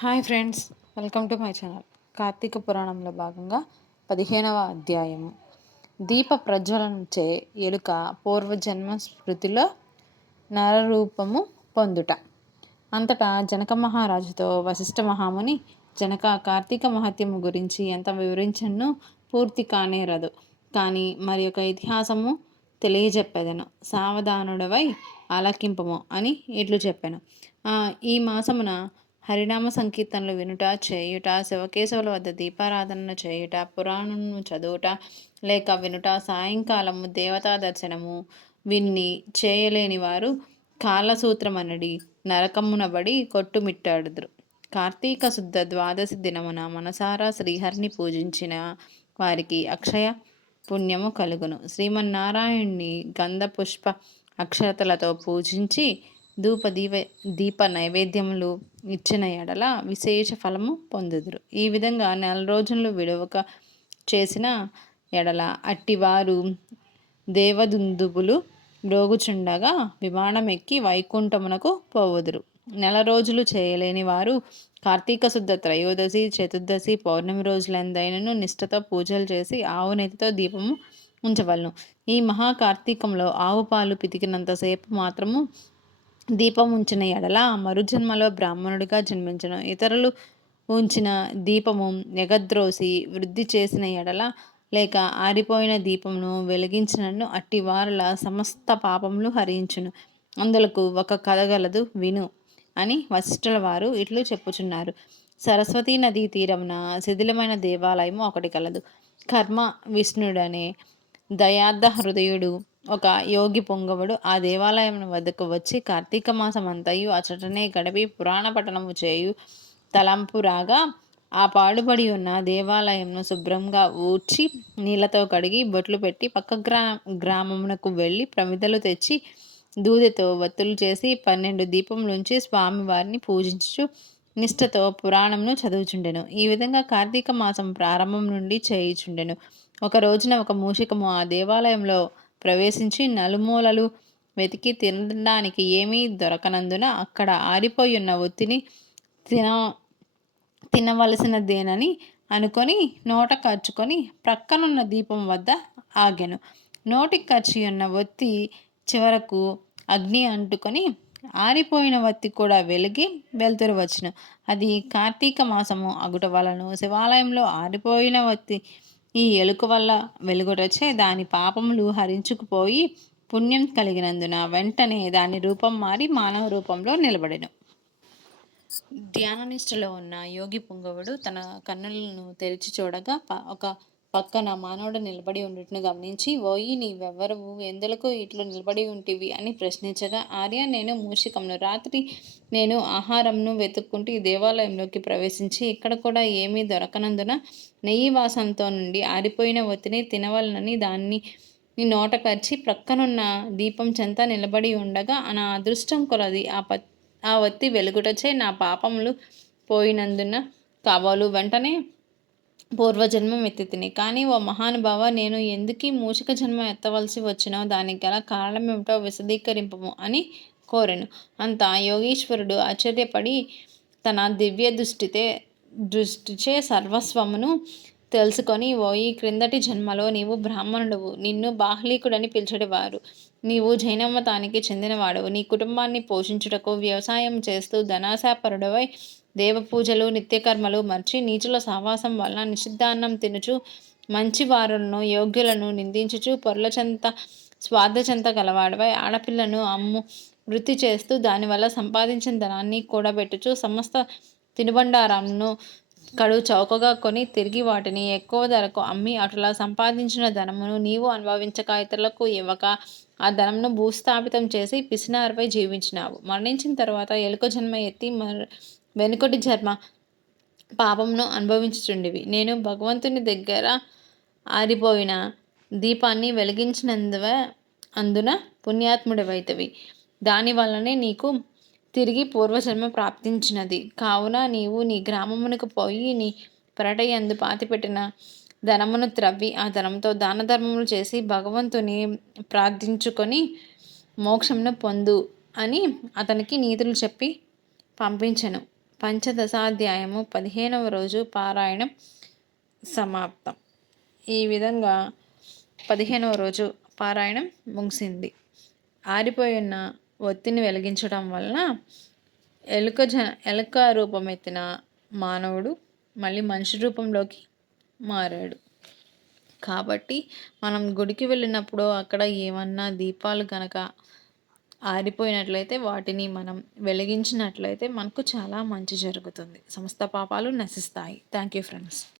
Hi friends welcome to my channel. Karthika పురాణంలో భాగంగా పదిహేనవ అధ్యాయము. దీప ప్రజ్వలనచే ఎలుక పూర్వజన్మ స్మృతిలో నరరూపము పొందుట. అంతటా జనక మహారాజుతో వశిష్ఠ మహాముని జనక కార్తీక మహత్యము గురించి ఎంత వివరించను పూర్తి కానేరదు కానీ మరి ఒక ఇతిహాసము తెలియజెప్పేదను. సావధానుడవై ఆలకింపము అని ఇట్లు చెప్పాను. ఈ మాసమున హరినామ సంకీర్తనలు వినుట చేయుట శివకేశవుల వద్ద దీపారాధనను చేయుట పురాణను చదువుట లేక వినుట సాయంకాలము దేవతా దర్శనము విన్ని చేయలేని వారు కాలసూత్రమనడి నరకమునబడి కొట్టుమిట్టాడుదురు. కార్తీక శుద్ధ ద్వాదశి దినమున మనసారా శ్రీహరిని పూజించిన వారికి అక్షయ పుణ్యము కలుగును. శ్రీమన్నారాయణ్ణి గంధ పుష్ప అక్షరతలతో పూజించి ధూప దీప దీప నైవేద్యములు ఇచ్చిన ఎడల విశేష ఫలము పొందుదురు. ఈ విధంగా నెల రోజులు విడవక చేసిన ఎడల అట్టివారు దేవదుందుబులు రోగుచుండగా విమానం ఎక్కి వైకుంఠమునకు పోవుదురు. నెల రోజులు చేయలేని వారు కార్తీక శుద్ధ త్రయోదశి చతుర్దశి పౌర్ణమి రోజులందైనను నిష్ఠతో పూజలు చేసి ఆవు నెతితో దీపము ఉంచవలను. ఈ మహాకార్తీకంలో ఆవు పాలు పితికినంతసేపు మాత్రము దీపం ఉంచిన ఎడల మరుజన్మలో బ్రాహ్మణుడిగా జన్మించను. ఇతరులు ఉంచిన దీపము ఎగద్రోసి వృద్ధి చేసిన ఎడల లేక ఆరిపోయిన దీపమును వెలిగించినను అట్టి వారుల సమస్త పాపములు హరించును. అందులకు ఒక కథ గలదు విను అని వశిష్ఠుల వారు ఇట్లు చెప్పుచున్నారు. సరస్వతీ నదీ తీరమున శిథిలమైన దేవాలయము ఒకటి కలదు కర్మ విష్ణుడనే దయార్థ హృదయుడు ఒక యోగి పొంగవుడు ఆ దేవాలయం వద్దకు వచ్చి కార్తీక మాసం అంతయు అచటనే గడిపి పురాణ పఠనము చేయు తలంపు రాగా ఆ పాడుబడి ఉన్న దేవాలయంను శుభ్రంగా ఊడ్చి నీళ్ళతో కడిగి బొట్లు పెట్టి పక్క గ్రా గ్రామమునకు వెళ్ళి ప్రమిదలు తెచ్చి దూదెతో వత్తులు చేసి పన్నెండు దీపములుంచి స్వామివారిని పూజించు నిష్ఠతో పురాణంను చదువుచుండెను. ఈ విధంగా కార్తీక మాసం ప్రారంభం నుండి చేయుచుండెను. ఒక రోజున ఒక మూషికము ఆ దేవాలయంలో ప్రవేశించి నలుమూలలు వెతికి తినడానికి ఏమీ దొరకనందున అక్కడ ఆరిపోయి ఉన్న ఒత్తిని తిన తినవలసినదేనని అనుకొని నోట కర్చుకొని ప్రక్కనున్న దీపం వద్ద ఆగాను. నోటికి ఖర్చు ఉన్న ఒత్తి చివరకు అగ్ని అంటుకొని ఆరిపోయిన వత్తి కూడా వెలిగి వెలుతురు వచ్చును అది కార్తీక మాసము అగుట వలను శివాలయంలో ఆరిపోయిన వత్తి ఈ ఎలుక వల్ల వెలుగుటొచ్చే దాని పాపములు హరించుకుపోయి పుణ్యం కలిగినందున వెంటనే దాని రూపం మారి మానవ రూపంలో నిలబడెను. ధ్యాననిష్టలో ఉన్న యోగి పుంగవుడు తన కన్నులను తెరిచి చూడగా ఒక పక్కన మానవుడు నిలబడి ఉండుటను గమనించి ఓయి నీవెవ్వరవు? ఎందులకు ఇట్లు నిలబడి ఉంటివి? అని ప్రశ్నించగా ఆర్య నేను మూషికంను. రాత్రి నేను ఆహారంను వెతుక్కుంటూ ఈ దేవాలయంలోకి ప్రవేశించి ఇక్కడ కూడా ఏమీ దొరకనందున నెయ్యి వాసంతో నుండి ఆరిపోయిన ఒత్తిని తినవలనని దాన్ని నోట కరిచి ప్రక్కనున్న దీపం చెంత నిలబడి ఉండగా నా అదృష్టం కొలది. ఆ ప ఆ ఒత్తి వెలుగుటచే నా పాపములు పోయినందున కావాలు వెంటనే పూర్వజన్మం ఎత్తి తిని కానీ ఓ మహానుభావ నేను ఎందుకీ మూషిక జన్మ ఎత్తవలసి వచ్చినో దానికి గల కారణమేమిటో విశదీకరింపము అని కోరెను. అంత యోగీశ్వరుడు ఆశ్చర్యపడి తన దివ్య దృష్టితే దృష్టిచే సర్వస్వమును తెలుసుకొని ఓ ఈ క్రిందటి జన్మలో నీవు బ్రాహ్మణుడువు. నిన్ను బాహ్లీకుడని పిలిచడేవారు. నీవు జైనమతానికి చెందినవాడవు. నీ కుటుంబాన్ని పోషించుటకు వ్యవసాయం చేస్తూ ధనాశాపరుడవై దేవపూజలు నిత్యకర్మలు మర్చి నీచుల సహవాసం వలన నిషిద్ధాన్నం తినుచు మంచి వారులను యోగ్యులను నిందించుచు పొరల చెంత స్వార్థ చెంత గలవాడవై ఆడపిల్లను అమ్ము వృత్తి చేస్తూ దానివల్ల సంపాదించిన ధనాన్ని కూడబెట్టుచు సమస్త తినుబండారాలను కడు చౌకగా కొని తిరిగి వాటిని ఎక్కువ ధరకు అమ్మి అటులా సంపాదించిన ధనమును నీవు అనుభవించక ఇతరులకు ఇవ్వక ఆ ధనంను భూస్థాపితం చేసి పిసినారిపై జీవించినావు. మరణించిన తర్వాత ఎలుక జన్మ ఎత్తి వెనుకటి జన్మ పాపమును అనుభవించుచుండివి. నేను భగవంతుని దగ్గర ఆరిపోయిన దీపాన్ని వెలిగించినందువ అందున పుణ్యాత్ముడివైతవి. దాని వల్లనే నీకు తిరిగి పూర్వజన్మ ప్రాప్తించినది. కావున నీవు నీ గ్రామమునకు పోయి నీ పెరటయందు పాతిపెట్టిన ధనమును త్రవ్వి ఆ ధనంతో దాన ధర్మములు చేసి భగవంతుని ప్రార్థించుకొని మోక్షమును పొందు అని అతనికి నీతులు చెప్పి పంపించను. పంచదశాధ్యాయము పదిహేనవ రోజు పారాయణం సమాప్తం. ఈ విధంగా పదిహేనవ రోజు పారాయణం ముగిసింది. ఆరిపోయిన ఒత్తిని వెలిగించడం వలన ఎలుక జ ఎలుక రూపం ఎత్తిన మానవుడు మళ్ళీ మనిషి రూపంలోకి మారాడు. కాబట్టి మనం గుడికి వెళ్ళినప్పుడు అక్కడ ఏమన్నా దీపాలు కనుక ఆరిపోయినట్లయితే వాటిని మనం వెలిగించినట్లయితే మనకు చాలా మంచి జరుగుతుంది. సమస్త పాపాలు నశిస్తాయి. Thank you friends